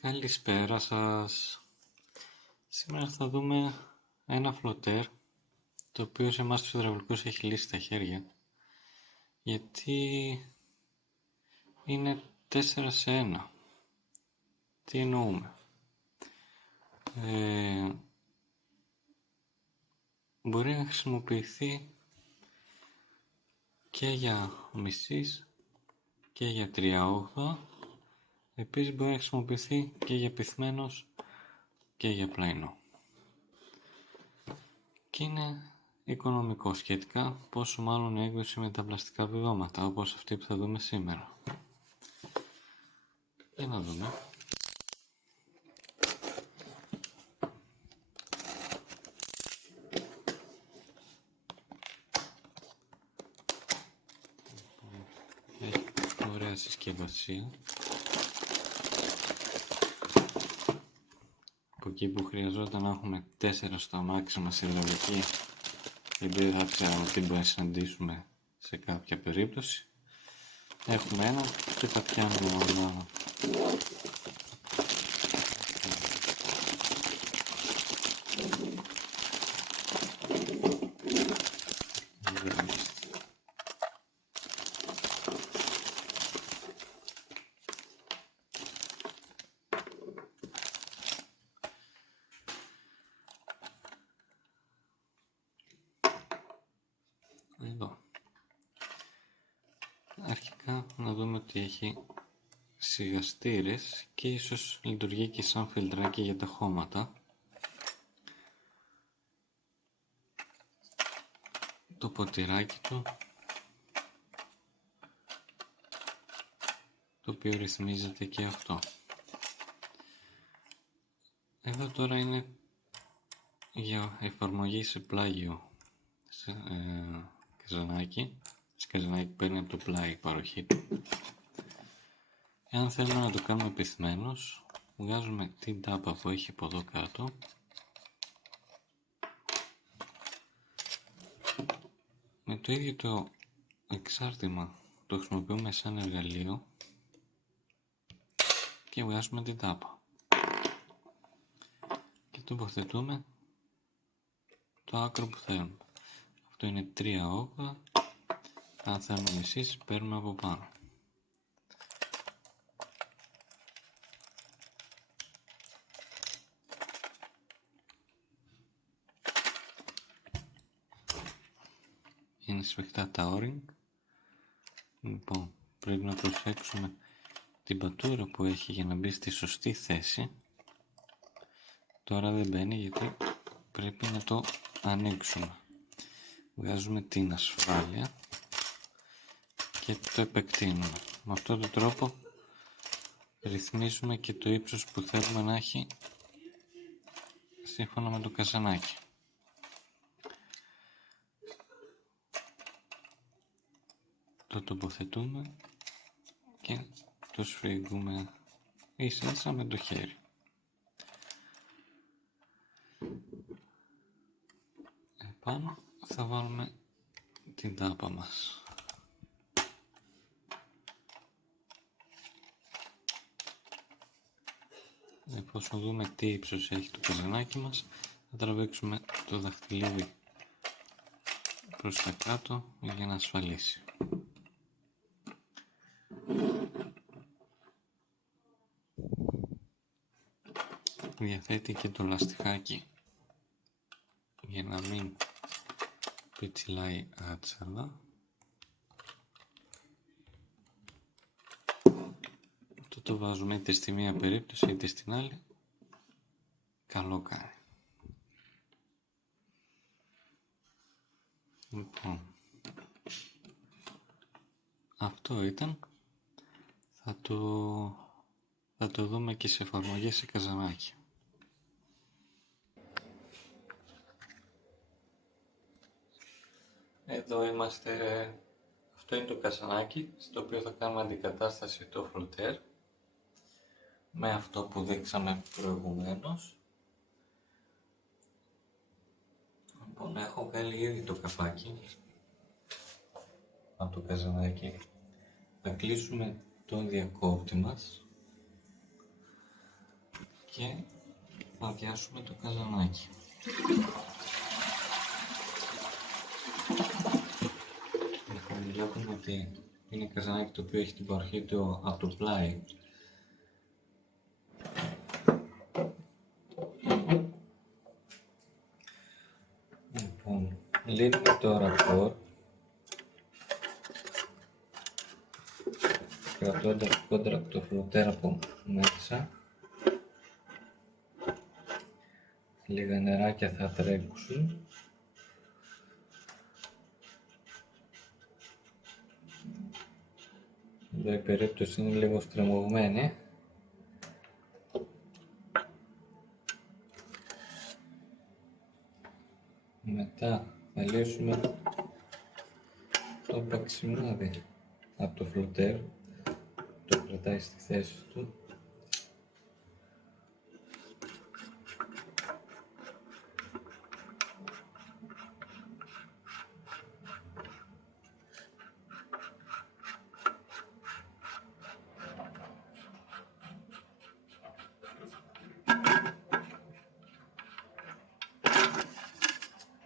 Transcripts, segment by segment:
Καλησπέρα σας. Σήμερα θα δούμε ένα φλωτέρ, το οποίο σε εμάς τους υδραυλικούς έχει λύσει τα χέρια, γιατί είναι 4 σε 1. Τι εννοούμε? Μπορεί να χρησιμοποιηθεί και για μισής και για 3/8. Επίσης μπορεί να χρησιμοποιηθεί και για πυθμένος και για πλαϊνό. Και είναι οικονομικό σχετικά, πόσο μάλλον η έκδοση με τα πλαστικά βιδώματα, όπως αυτή που θα δούμε σήμερα. Για να δούμε. Έχει ωραία συσκευασία. Από εκεί που χρειαζόταν να έχουμε 4 στο αμάξι μας υδραυλική, γιατί δεν θα ξέραμε τι μπορεί να συναντήσουμε σε κάποια περίπτωση, έχουμε ένα και τα πιάνουμε όλα. Εδώ. Αρχικά να δούμε ότι έχει σιγαστήρες και ίσως λειτουργεί και σαν φιλτράκι για τα χώματα. Το ποτηράκι του, το οποίο ρυθμίζεται και αυτό. Εδώ τώρα είναι για εφαρμογή σε πλάγιο καζανάκι, σε καζανάκι που παίρνει από το πλάι η παροχή του. Εάν θέλουμε να το κάνουμε πυθμένος, βγάζουμε την τάπα που έχει από εδώ κάτω, με το ίδιο το εξάρτημα το χρησιμοποιούμε σαν εργαλείο και βγάζουμε την τάπα και τοποθετούμε το άκρο που θέλουμε. Αυτό είναι 3/8. Αν θέλουμε μισής, παίρνουμε από πάνω. Είναι σφιχτά τα O-ring. Λοιπόν, πρέπει να προσέξουμε την πατούρα που έχει για να μπει στη σωστή θέση. Τώρα δεν μπαίνει γιατί πρέπει να το ανοίξουμε. Βγάζουμε την ασφάλεια και το επεκτείνουμε. Με αυτόν τον τρόπο ρυθμίζουμε και το ύψος που θέλουμε να έχει σύμφωνα με το καζανάκι. Το τοποθετούμε και το σφίγγουμε ίσα με το χέρι. Επάνω θα βάλουμε την τάπα μας. Εφόσον δούμε τι ύψος έχει το καζανάκι μας, θα τραβήξουμε το δαχτυλίδι προς τα κάτω για να ασφαλίσει. Διαθέτει και το λαστιχάκι για να μην πιτσιλάει άτσαλα. Το βάζουμε είτε στη μία περίπτωση είτε στην άλλη. Καλό κάνει. Λοιπόν, αυτό ήταν. Θα το δούμε και σε εφαρμογές σε καζανάκι. Εδώ είμαστε. Αυτό είναι το καζανάκι, στο οποίο θα κάνουμε αντικατάσταση το φλωτέρ με αυτό που δείξαμε προηγουμένως. Λοιπόν, έχω βγάλει ήδη το καπάκι από το καζανάκι. Θα κλείσουμε τον διακόπτη μας και θα αδειάσουμε το καζανάκι. Βλέπουμε ότι είναι καζανάκι το οποίο έχει την παροχή του από το πλάι. Λοιπόν, λύνουμε το ρακόρ κρατώντας κόντρα το φλωτέρ από μέσα. Λίγα νεράκια θα τρέξουν. Εδώ η περίπτωση είναι λίγο στριμωγμένη. Μετά θα λύσουμε το παξιμάδι από το φλωτέρ. Το κρατάει στη θέση του.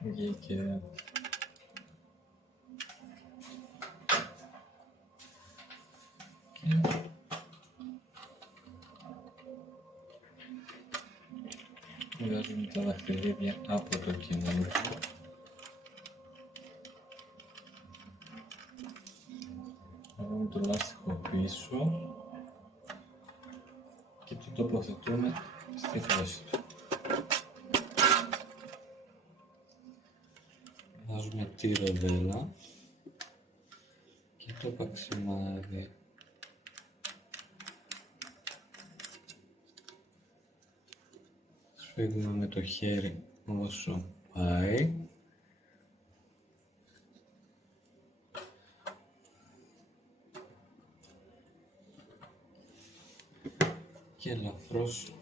Βγήκε. Βγάζουμε τα δαχτυλίδια από το κινητό. Βάλουμε το λάστιχο πίσω και το τοποθετούμε στη θέση του. Βάζουμε τη ροδέλα και το παξιμάδι. Σφίγγουμε με το χέρι όσο πάει. Και ελαφρώς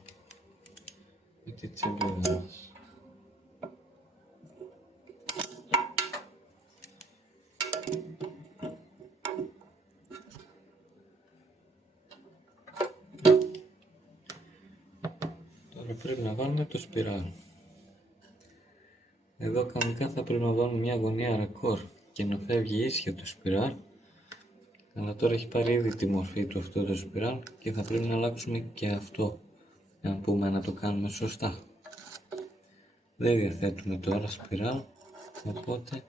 με τη τσεμπίδα μας. Τώρα πρέπει να βάλουμε το σπιράλ. Εδώ κανονικά θα πρέπει να βάλουμε μια γωνία ρακόρ και να φεύγει ίσια το σπιράλ. Αλλά τώρα έχει πάρει ήδη τη μορφή του αυτό το σπιράλ και θα πρέπει να αλλάξουμε και αυτό για να πούμε να το κάνουμε σωστά. Δεν διαθέτουμε τώρα σπιράλ, οπότε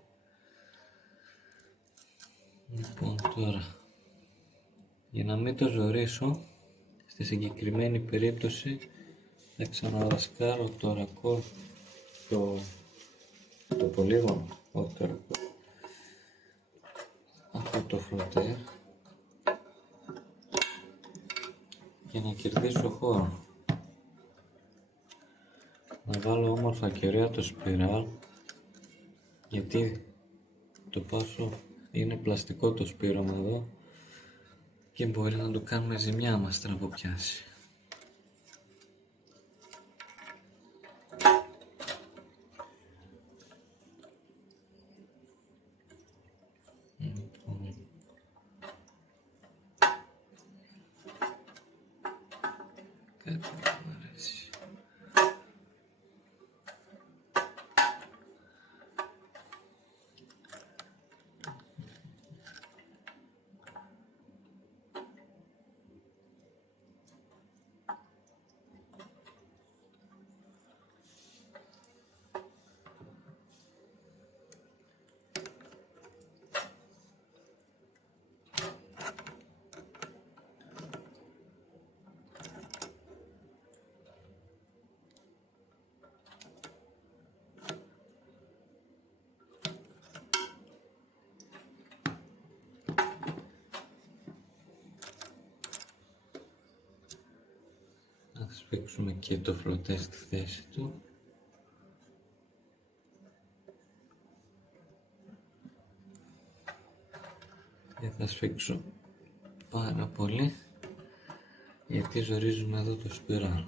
λοιπόν τώρα για να μην το ζωρίσω, στη συγκεκριμένη περίπτωση θα ξαναδασκάρω το ρακόρ, το πολύγωνο, όχι το ρακόρ, από το φλωτέρ για να κερδίσω χώρο. Να βάλω όμορφα και ωραία το σπιράλ, γιατί το πάσο είναι πλαστικό το σπήρωμα εδώ και μπορεί να το κάνουμε ζημιά μας τραβοπιάσει. Κάτι που μου αρέσει. Να σφίξουμε και το φλωτέ στη θέση του. Δεν θα σφίξω πάρα πολύ γιατί ζορίζουμε εδώ το σπιράλ.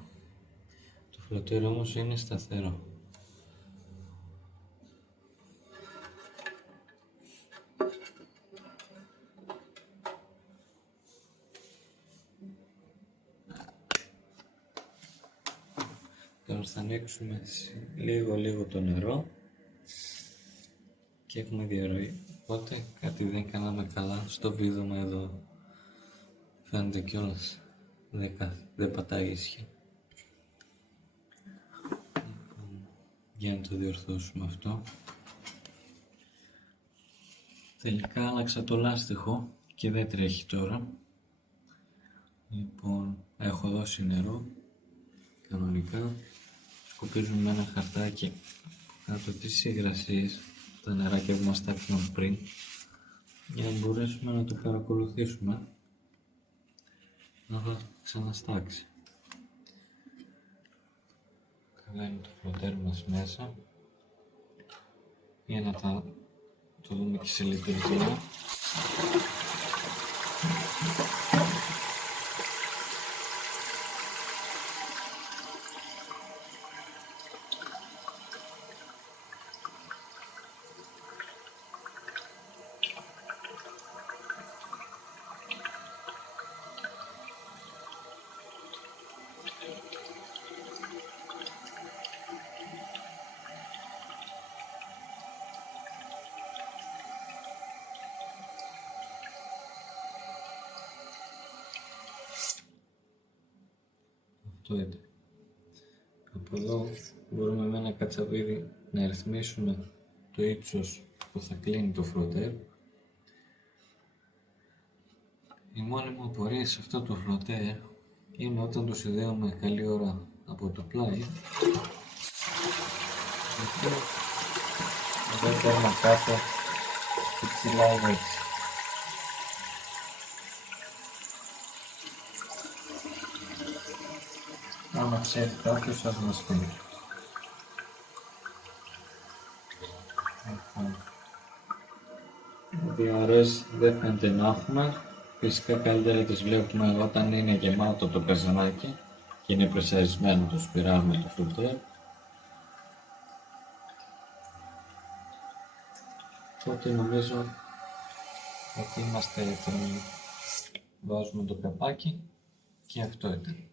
Το φλωτέρ όμως είναι σταθερό. Τώρα θα ανοίξουμε λίγο το νερό και έχουμε διαρροή, οπότε κάτι δεν κάναμε καλά στο βίδωμα εδώ. Φαίνεται κιόλας δεν πατάει ίσια. Για να το διορθώσουμε αυτό. Τελικά άλλαξα το λάστιχο και δεν τρέχει τώρα. Λοιπόν, έχω δώσει νερό κανονικά. Σκουπίζουμε ένα χαρτάκι κάτω τις υγρασίες, τα νεράκια που μας τάξουν πριν, για να μπορέσουμε να το παρακολουθήσουμε να θα ξαναστάξει. Καλένει το φλωτέρ μας μέσα για να το δούμε και σε λειτουργία. Αυτό είναι. Από εδώ μπορούμε με ένα κατσαβίδι να ρυθμίσουμε το ύψος που θα κλείνει το φλωτέρ. Η μόνη μου απορία σε αυτό το φλωτέρ είναι όταν το συνδέουμε καλή ώρα από το πλάι, δεν παίρνω κάτω και ψηλάει έτσι. Άμα ξέρει κάποιος, θα μας πει. Διαρροές δεν φαίνεται να έχουμε. Φυσικά καλύτερα τις βλέπουμε όταν είναι γεμάτο το καζανάκι και είναι πρεσαρισμένο το σπιράλ με το φλωτέρ. Οπότε νομίζω ότι είμαστε έτοιμοι. Βάζουμε το καπάκι και αυτό ήταν.